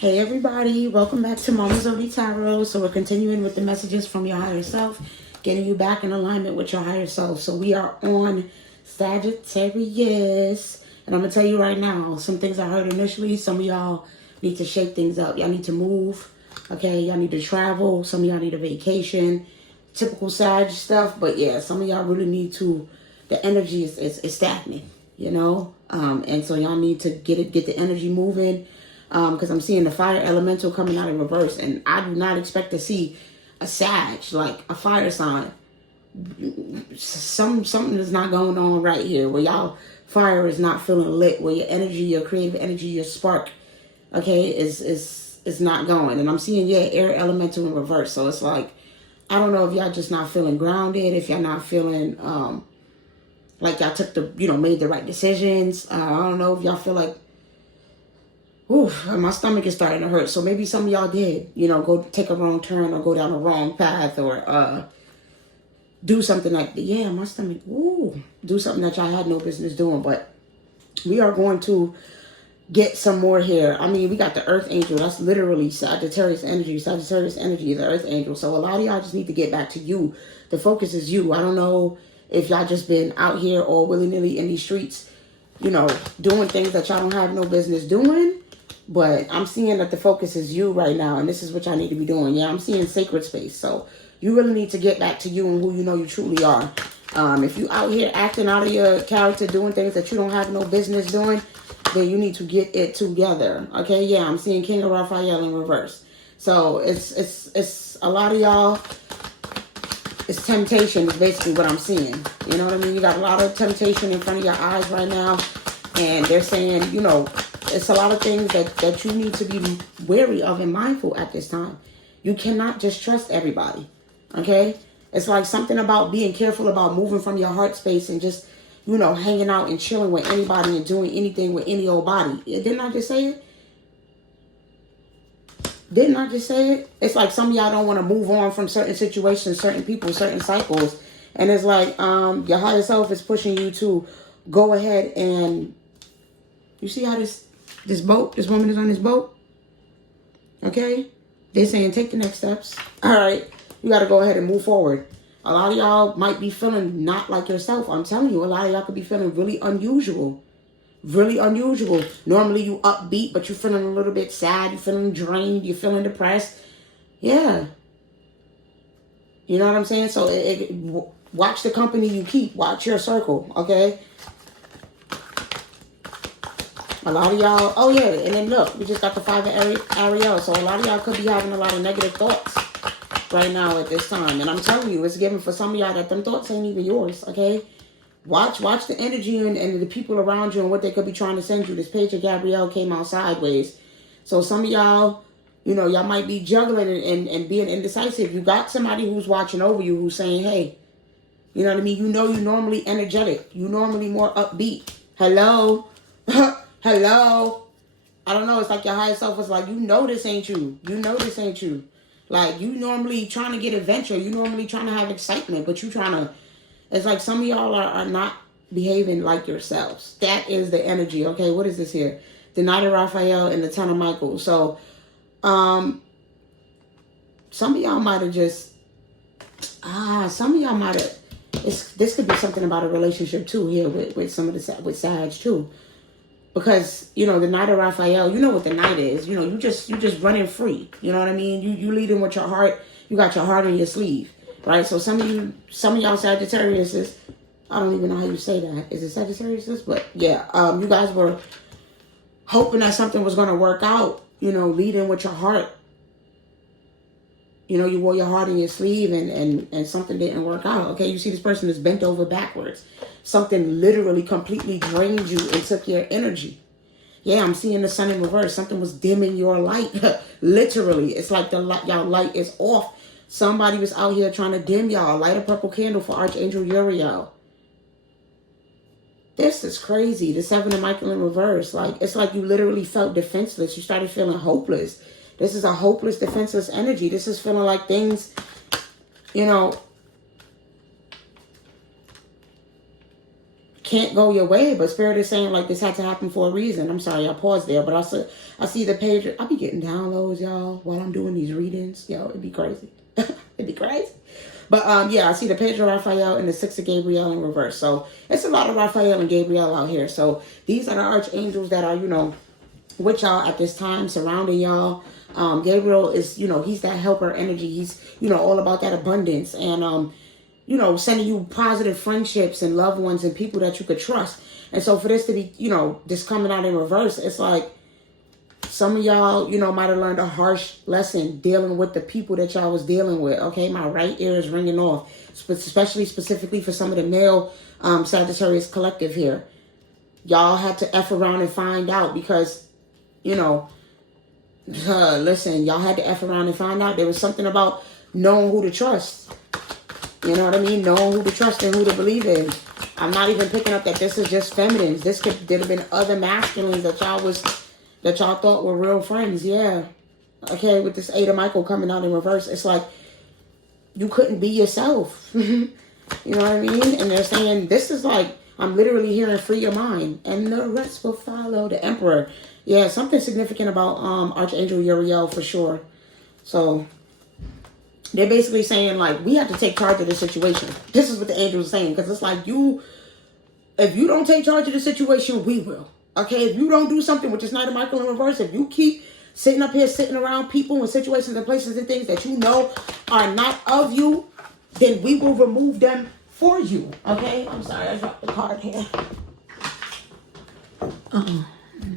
Hey everybody, welcome back to Mama Zodi Tarot. So we're continuing with the messages from your higher self, getting you back in alignment with your higher self. So we are on Sagittarius. And I'm going to tell you right now, some things I heard initially, some of y'all need to shake things up. Y'all need to move, okay? Y'all need to travel. Some of y'all need a vacation. Typical Sag stuff, but yeah, some of y'all really need to, the energy is stagnant, you know? And so y'all need to get the energy moving. Because I'm seeing the fire elemental coming out in reverse, and I do not expect to see a Sag, like a fire sign. Something is not going on right here, where y'all fire is not feeling lit, where your energy, your creative energy, your spark, okay, is not going. And I'm seeing, yeah, air elemental in reverse. So it's like, I don't know if y'all just not feeling grounded, if y'all not feeling like y'all took made the right decisions. I don't know if y'all feel like, oof, my stomach is starting to hurt. So maybe some of y'all did, go take a wrong turn or go down a wrong path or do something like, yeah, my stomach, do something that y'all had no business doing. But we are going to get some more here. I mean, we got the Earth Angel. That's literally Sagittarius energy. Sagittarius energy is the Earth Angel. So a lot of y'all just need to get back to you. The focus is you. I don't know if y'all just been out here all willy-nilly in these streets, doing things that y'all don't have no business doing. But I'm seeing that the focus is you right now, and this is what y'all need to be doing. Yeah, I'm seeing sacred space. So you really need to get back to you and who you know you truly are. If you out here acting out of your character, doing things that you don't have no business doing, then you need to get it together. Okay, yeah, I'm seeing King of Raphael in reverse. So it's a lot of y'all, it's temptation is basically what I'm seeing. You know what I mean? You got a lot of temptation in front of your eyes right now, and they're saying, it's a lot of things that you need to be wary of and mindful at this time. You cannot just trust everybody, okay? It's like something about being careful about moving from your heart space and just, hanging out and chilling with anybody and doing anything with any old body. Didn't I just say it? Didn't I just say it? It's like some of y'all don't want to move on from certain situations, certain people, certain cycles. And it's like your higher self is pushing you to go ahead and, you see how this woman is on this boat? Okay? They're saying take the next steps. All right. You got to go ahead and move forward. A lot of y'all might be feeling not like yourself. I'm telling you, a lot of y'all could be feeling really unusual. Really unusual. Normally you upbeat, but you're feeling a little bit sad. You're feeling drained. You're feeling depressed. Yeah. You know what I'm saying? So watch the company you keep. Watch your circle. Okay? A lot of y'all, oh yeah, and then look, we just got the 5 of Ariel. So a lot of y'all could be having a lot of negative thoughts right now at this time. And I'm telling you, it's given for some of y'all that them thoughts ain't even yours, okay? Watch the energy and the people around you and what they could be trying to send you. This page of Gabrielle came out sideways. So some of y'all, y'all might be juggling and being indecisive. You got somebody who's watching over you who's saying, hey, you know what I mean? You normally energetic. You normally more upbeat. Hello? Hello? I don't know. It's like your higher self was like, this ain't you. This ain't you. Like, you normally trying to get adventure. You normally trying to have excitement, but you trying to... It's like some of y'all are not behaving like yourselves. That is the energy. Okay, what is this here? The Knight of Raphael and the Ten of Michael. So, some of y'all might have just... some of y'all might have... This could be something about a relationship, too, here with some of with Sag, too. Because, the Knight of Raphael, you know what the Knight is. You just running free. You know what I mean? You leading with your heart. You got your heart on your sleeve. Right? So some of y'all Sagittarius, I don't even know how you say that. Is it Sagittarius? But yeah, you guys were hoping that something was going to work out. Leading with your heart. You wore your heart on your sleeve and something didn't work out. Okay, you see this person is bent over backwards. Something literally completely drained you and took your energy. Yeah, I'm seeing the sun in reverse. Something was dimming your light. Literally. It's like y'all light is off. Somebody was out here trying to dim y'all. Light a purple candle for Archangel Uriel. This is crazy. The 7 of Michael in reverse. Like, it's like you literally felt defenseless. You started feeling hopeless. This is a hopeless, defenseless energy. This is feeling like things, can't go your way, but Spirit is saying like this had to happen for a reason. I'm sorry, I paused there, but I see the page. I be getting downloads, y'all, while I'm doing these readings. Yo, it'd be crazy. It'd be crazy. But yeah, I see the page of Raphael and the 6 of Gabriel in reverse. So it's a lot of Raphael and Gabriel out here. So these are the archangels that are, you know, with y'all at this time, surrounding y'all. Gabriel is, you know, he's that helper energy. He's, you know, all about that abundance and, you know, sending you positive friendships and loved ones and people that you could trust. And so for this to be, you know, this coming out in reverse, it's like some of y'all, you know, might have learned a harsh lesson dealing with the people that y'all was dealing with. Okay, my right ear is ringing off, especially specifically for some of the male Sagittarius collective here. Y'all had to F around and find out because, you know, listen, y'all had to F around and find out. There was something about knowing who to trust. You know what I mean? Knowing who to trust and who to believe in. I'm not even picking up that this is just feminines. This could have been other masculines that y'all thought were real friends. Yeah. Okay, with this 8 of Michael coming out in reverse, it's like you couldn't be yourself. You know what I mean? And they're saying this is like, I'm literally hearing free your mind and the rest will follow. The Emperor. Yeah, something significant about Archangel Uriel for sure. So they're basically saying, like, we have to take charge of the situation. This is what the angels are saying. Because it's like, if you don't take charge of the situation, we will. Okay? If you don't do something with this Knight of Michael in reverse, if you keep sitting up here, sitting around people and situations and places and things that you know are not of you, then we will remove them for you. Okay? I'm sorry, I dropped the card here.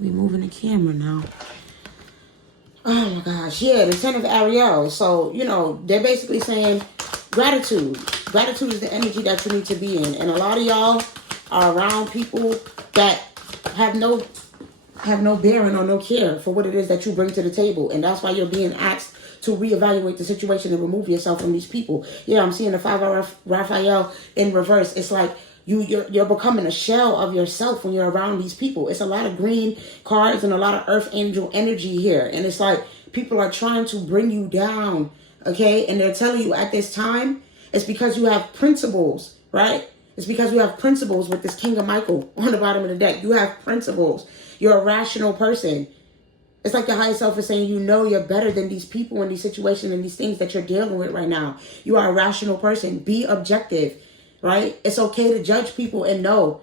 We moving the camera now. Oh my gosh, yeah, the 10 of Ariel. So, you know, they're basically saying gratitude. Gratitude is the energy that you need to be in. And a lot of y'all are around people that have no bearing or no care for what it is that you bring to the table. And that's why you're being asked to reevaluate the situation and remove yourself from these people. Yeah, I'm seeing the 5 of Raphael in reverse. It's like you're becoming a shell of yourself when you're around these people. It's a lot of green cards and a lot of earth angel energy here. And it's like people are trying to bring you down, okay? And they're telling you at this time, it's because you have principles, right? It's because you have principles with this King of Michael on the bottom of the deck. You have principles. You're a rational person. It's like the higher self is saying, you know, you're better than these people and these situations and these things that you're dealing with right now. You are a rational person. Be objective. Right? It's okay to judge people and know.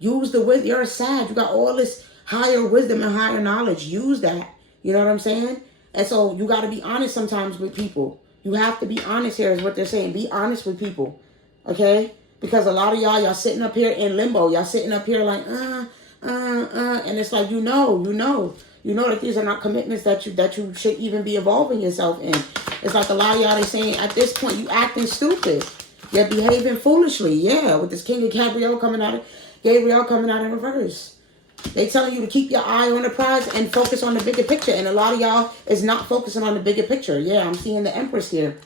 Use the wisdom. You're a Sag. You got all this higher wisdom and higher knowledge. Use that. You know what I'm saying? And so you got to be honest sometimes with people. You have to be honest here is what they're saying. Be honest with people. Okay? Because a lot of y'all sitting up here in limbo. Y'all sitting up here like, and it's like, you know that these are not commitments that you should even be involving yourself in. It's like a lot of y'all, they saying at this point, you acting stupid. You're behaving foolishly, yeah, with this King of Gabriel coming out in reverse. They telling you to keep your eye on the prize and focus on the bigger picture. And a lot of y'all is not focusing on the bigger picture. Yeah, I'm seeing the Empress here.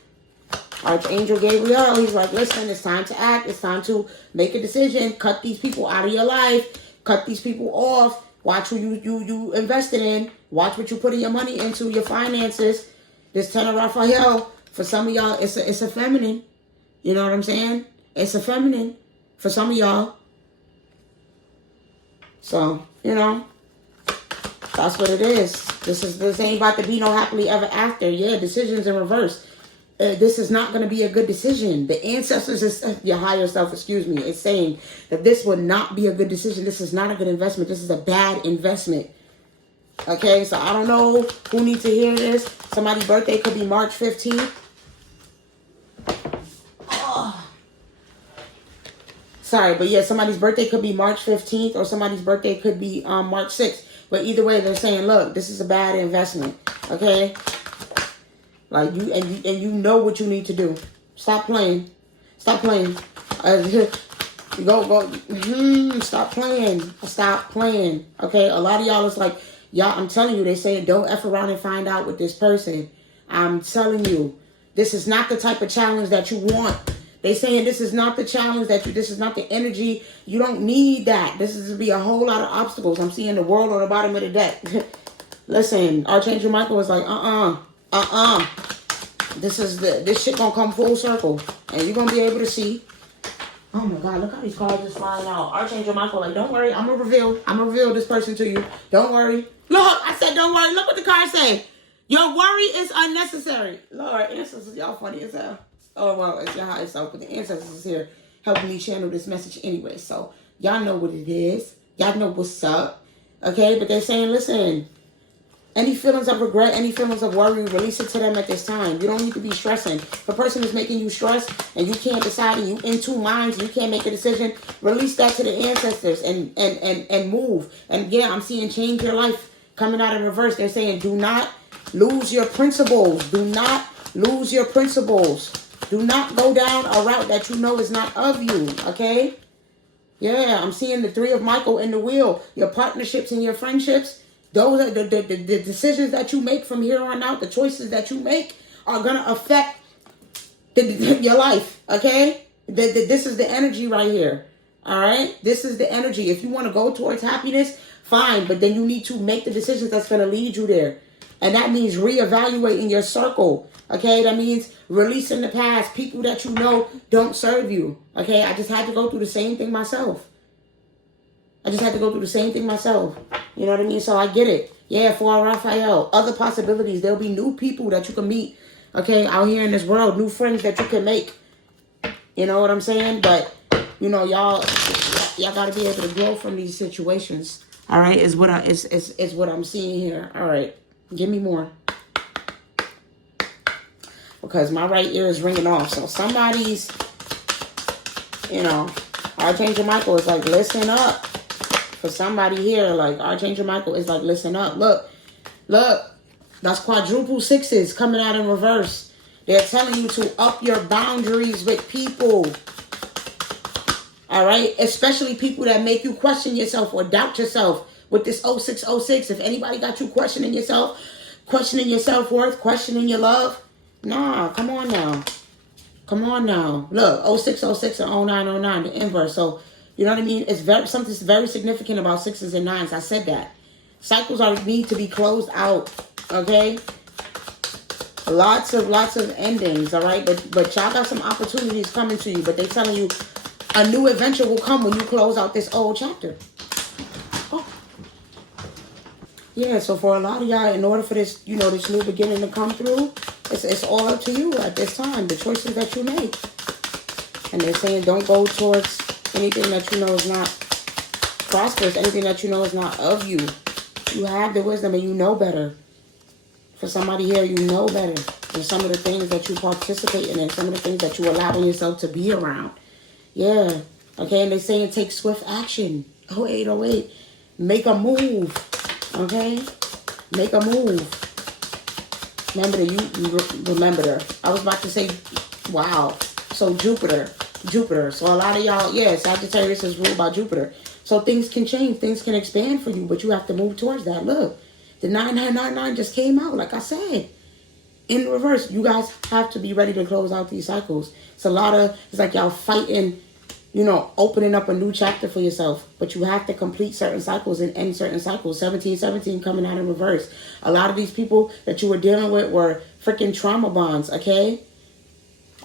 Archangel Gabriel, he's like, listen, it's time to act. It's time to make a decision. Cut these people out of your life. Cut these people off. Watch who you invested in. Watch what you putting your money into, your finances. This 10 of Raphael, for some of y'all, it's a feminine. You know what I'm saying? It's a feminine for some of y'all. So, you know, that's what it is. This ain't about to be no happily ever after. Yeah, decisions in reverse. This is not going to be a good decision. The ancestors, your higher self, excuse me, is saying that this will not be a good decision. This is not a good investment. This is a bad investment. Okay, so I don't know who needs to hear this. Somebody's birthday could be March 15th. Sorry, but yeah, somebody's birthday could be March 15th or somebody's birthday could be March 6th. But either way, they're saying, look, this is a bad investment. Okay? Like, you know what you need to do. Stop playing. Stop playing. Stop playing. Stop playing. Okay? A lot of y'all is like, y'all, I'm telling you, they say don't F around and find out with this person. I'm telling you, this is not the type of challenge that you want. They saying this is not the challenge this is not the energy. You don't need that. This is to be a whole lot of obstacles. I'm seeing the world on the bottom of the deck. Listen, Archangel Michael was like, this shit gonna come full circle. And you're gonna be able to see. Oh my God, look how these cards just flying out. Archangel Michael, like, don't worry, I'm gonna reveal this person to you. Don't worry. Look, I said don't worry. Look what the cards say. Your worry is unnecessary. Lord, ancestors, y'all funny as hell. Oh, well, it's your higher self, but the ancestors is here helping me channel this message anyway. So, y'all know what it is. Y'all know what's up. Okay, but they're saying, listen, any feelings of regret, any feelings of worry, release it to them at this time. You don't need to be stressing. If a person is making you stress and you can't decide and you in two minds, you can't make a decision, release that to the ancestors and move. And yeah, I'm seeing change your life coming out in reverse. They're saying do not lose your principles. Do not lose your principles. Do not go down a route that you know is not of you, okay? Yeah, I'm seeing the 3 of Michael in the wheel. Your partnerships and your friendships, those are the decisions that you make from here on out, the choices that you make are going to affect your life, okay? This is the energy right here, all right? This is the energy. If you want to go towards happiness, fine, but then you need to make the decisions that's going to lead you there. And that means reevaluating your circle, okay? That means releasing the past, people that you know don't serve you, okay? I just had to go through the same thing myself. You know what I mean? So I get it. Yeah, for Raphael, other possibilities. There'll be new people that you can meet, okay, out here in this world, new friends that you can make. You know what I'm saying? But, you know, y'all got to be able to grow from these situations. All right, is what I'm seeing here. All right. Give me more. Because my right ear is ringing off. So somebody's, you know, Archangel Michael is like, listen up. For somebody here, like, Archangel Michael is like, listen up. Look. That's quadruple sixes coming out in reverse. They're telling you to up your boundaries with people. All right? Especially people that make you question yourself or doubt yourself. With this 0606, if anybody got you questioning yourself, questioning your self-worth, questioning your love, nah, come on now. Look, 0606 and 0909, the inverse. So, you know what I mean? It's something's very significant about 6s and 9s. I said that. Cycles need to be closed out, okay? Lots of endings, all right? But y'all got some opportunities coming to you, but they telling you a new adventure will come when you close out this old chapter. Yeah, so for a lot of y'all, in order for this, you know, this new beginning to come through, it's all up to you at this time, the choices that you make. And they're saying don't go towards anything that you know is not prosperous, anything that you know is not of you. You have the wisdom and you know better. For somebody here, you know better than some of the things that you participate in and some of the things that you allow yourself to be around. Yeah, okay, and they're saying take swift action. 0808, make a move. Okay? Make a move. Remember her. I was about to say, wow. So Jupiter. So a lot of y'all, yeah, Sagittarius is ruled by Jupiter. So things can change. Things can expand for you, but you have to move towards that. Look, the 9999 just came out, like I said. In reverse, you guys have to be ready to close out these cycles. It's like y'all fighting, you know, opening up a new chapter for yourself. But you have to complete certain cycles and end certain cycles. 1717 coming out in reverse. A lot of these people that you were dealing with were freaking trauma bonds, okay?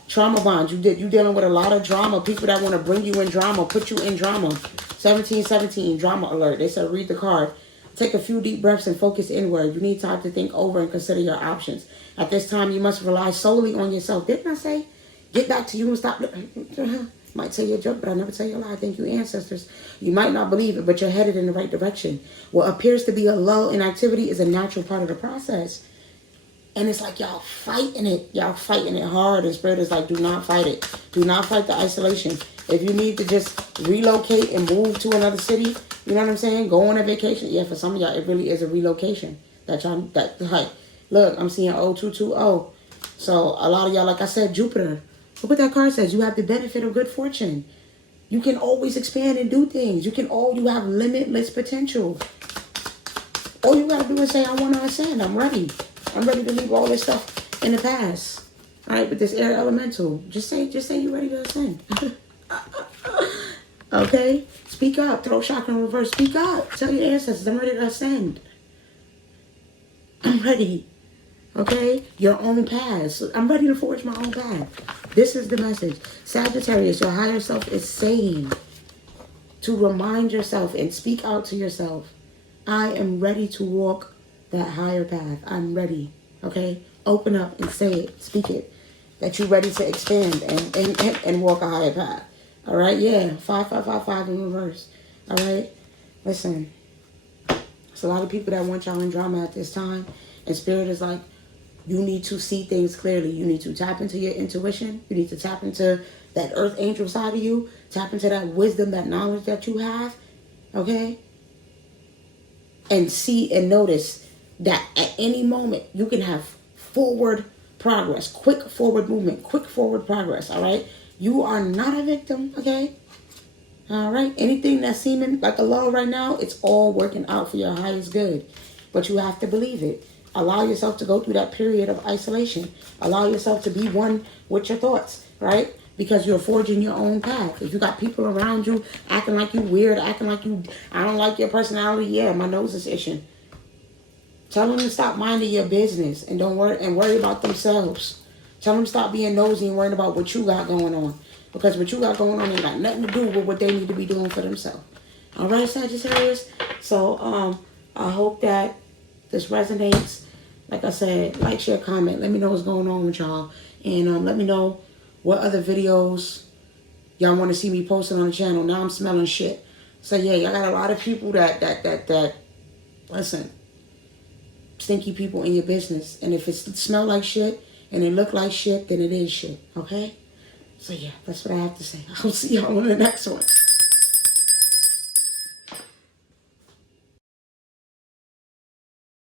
Trauma bonds. You dealing with a lot of drama. People that want to bring you in drama, put you in drama. 1717, drama alert. They said read the card. Take a few deep breaths and focus inward. You need time to think over and consider your options. At this time, you must rely solely on yourself. Didn't I say get back to you and stop? Might tell you a joke, but I never tell you a lie. Thank you, ancestors. You might not believe it, but you're headed in the right direction. What appears to be a lull in activity is a natural part of the process. And it's like y'all fighting it. Y'all fighting it hard. And Spirit is like, do not fight it. Do not fight the isolation. If you need to just relocate and move to another city, you know what I'm saying? Go on a vacation. Yeah, for some of y'all, it really is a relocation. Look, I'm seeing 0220. So a lot of y'all, like I said, Jupiter. Look what that card says. You have the benefit of good fortune. You can always expand and do things. You have limitless potential. All you got to do is say, I want to ascend. I'm ready. I'm ready to leave all this stuff in the past. All right, but this air elemental, just say you're ready to ascend. Okay? Speak up. Throat chakra in reverse. Speak up. Tell your ancestors, I'm ready to ascend. I'm ready. Okay? Your own path. I'm ready to forge my own path. This is the message. Sagittarius, your higher self is saying to remind yourself and speak out to yourself, I am ready to walk that higher path. I'm ready. Okay? Open up and say it. Speak it. That you're ready to expand and walk a higher path. All right? Yeah. 5555 in reverse. All right? Listen. There's a lot of people that want y'all in drama at this time. And Spirit is like, you need to see things clearly. You need to tap into your intuition. You need to tap into that earth angel side of you. Tap into that wisdom, that knowledge that you have. Okay? And see and notice that at any moment you can have forward progress, quick forward movement, quick forward progress. All right? You are not a victim. Okay? All right? Anything that's seeming like a lull right now, it's all working out for your highest good. But you have to believe it. Allow yourself to go through that period of isolation. Allow yourself to be one with your thoughts, right? Because you're forging your own path. If you got people around you acting like you weird, acting like you, I don't like your personality, yeah, my nose is itching. Tell them to stop minding your business and don't worry about themselves. Tell them to stop being nosy and worrying about what you got going on. Because what you got going on ain't got nothing to do with what they need to be doing for themselves. All right, Sagittarius? So, I hope that this resonates. Like I said, like, share, comment. Let me know what's going on with y'all. And let me know what other videos y'all want to see me posting on the channel. Now I'm smelling shit. So, yeah, y'all got a lot of people that listen, stinky people in your business. And if it smell like shit and it look like shit, then it is shit. Okay? So, yeah, that's what I have to say. I'll see y'all on the next one.